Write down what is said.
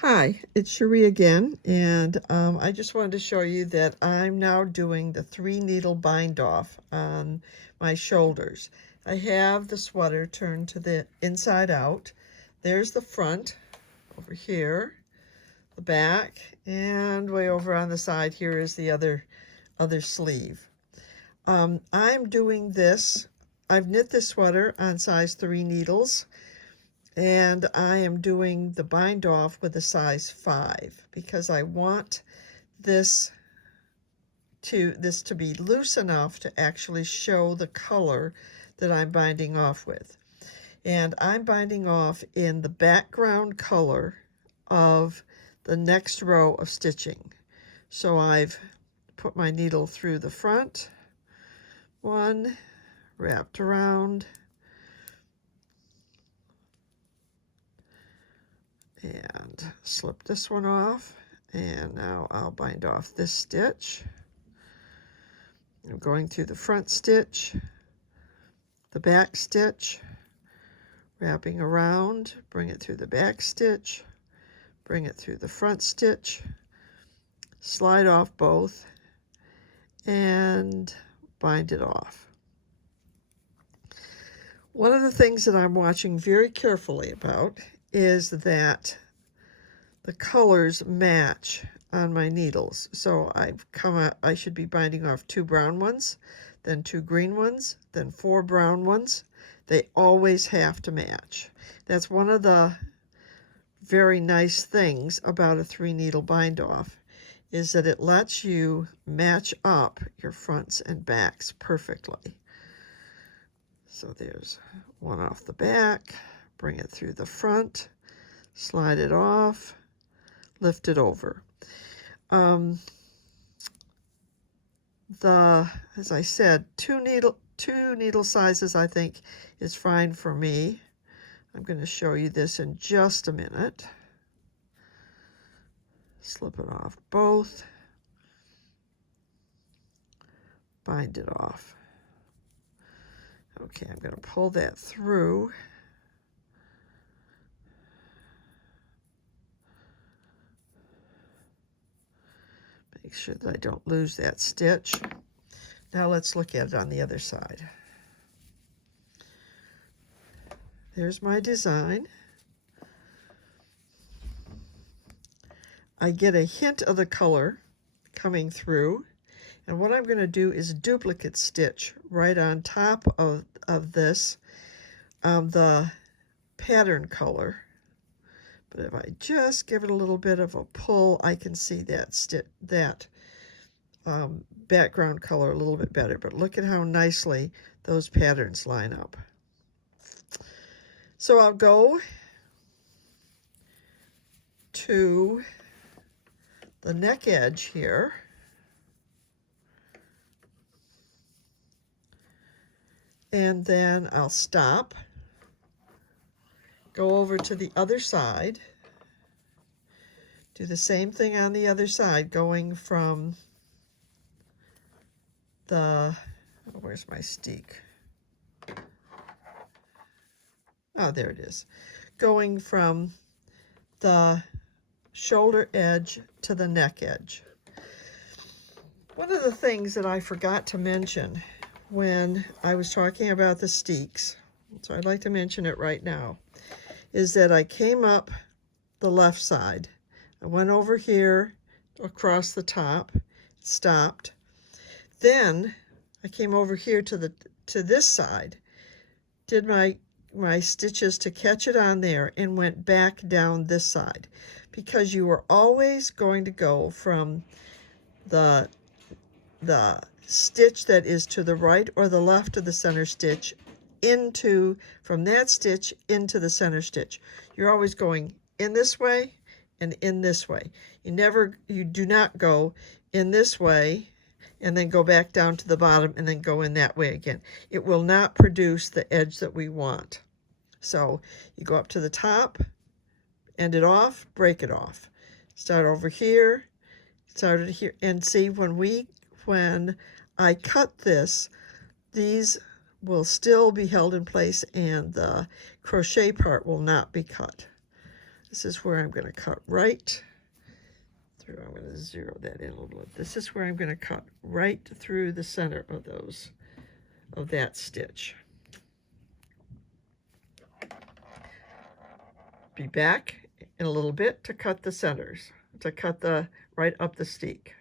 Hi, it's Cherie again, and I just wanted to show you that I'm now doing the 3-needle bind off on my shoulders. I have the sweater turned to the inside out. There's the front over here, the back, and way over on the side here is the other sleeve. I'm doing this. I've knit this sweater on size 3 needles. And I am doing the bind off with a size 5 because I want this to be loose enough to actually show the color that I'm binding off with. And I'm binding off in the background color of the next row of stitching. So I've put my needle through the front, one, wrapped around, and slip this one off, and now I'll bind off this stitch. I'm going through the front stitch, the back stitch, wrapping around, bring it through the back stitch, bring it through the front stitch, slide off both, and bind it off. One of the things that I'm watching very carefully about is that the colors match on my needles. So I should be binding off 2 brown ones, then 2 green ones, then 4 brown ones. They always have to match. That's one of the very nice things about a 3-needle bind off, is that it lets you match up your fronts and backs perfectly. So there's one off the back, bring it through the front, slide it off, lift it over. As I said, two needle sizes I think is fine for me. I'm going to show you this in just a minute. Slip it off both, bind it off. Okay, I'm going to pull that through. Make sure that I don't lose that stitch. Now let's look at it on the other side. There's my design. I get a hint of the color coming through, and what I'm going to do is duplicate stitch right on top of this, the pattern color. But if I just give it a little bit of a pull, I can see that background color a little bit better. But look at how nicely those patterns line up. So I'll go to the neck edge here. And then I'll stop, go over to the other side, do the same thing on the other side, going from the, where's my steek? Oh, there it is. Going from the shoulder edge to the neck edge. One of the things that I forgot to mention when I was talking about the steeks, so I'd like to mention it right now, is that I came up the left side. I went over here across the top, stopped. Then I came over here to this side, did my stitches to catch it on there, and went back down this side, because you are always going to go from the stitch that is to the right or the left of the center stitch from that stitch into the center stitch. You're always going in this way and in this way. You do not go in this way and then go back down to the bottom and then go in that way again. It will not produce the edge that we want. So you go up to the top, end it off, break it off. Start over here, started here, and see when I cut this, these will still be held in place and the crochet part will not be cut. This is where I'm going to cut right through. I'm going to zero that in a little bit. This is where I'm going to cut right through the center of that stitch. Be back in a little bit to cut the centers, to cut the right up the steek.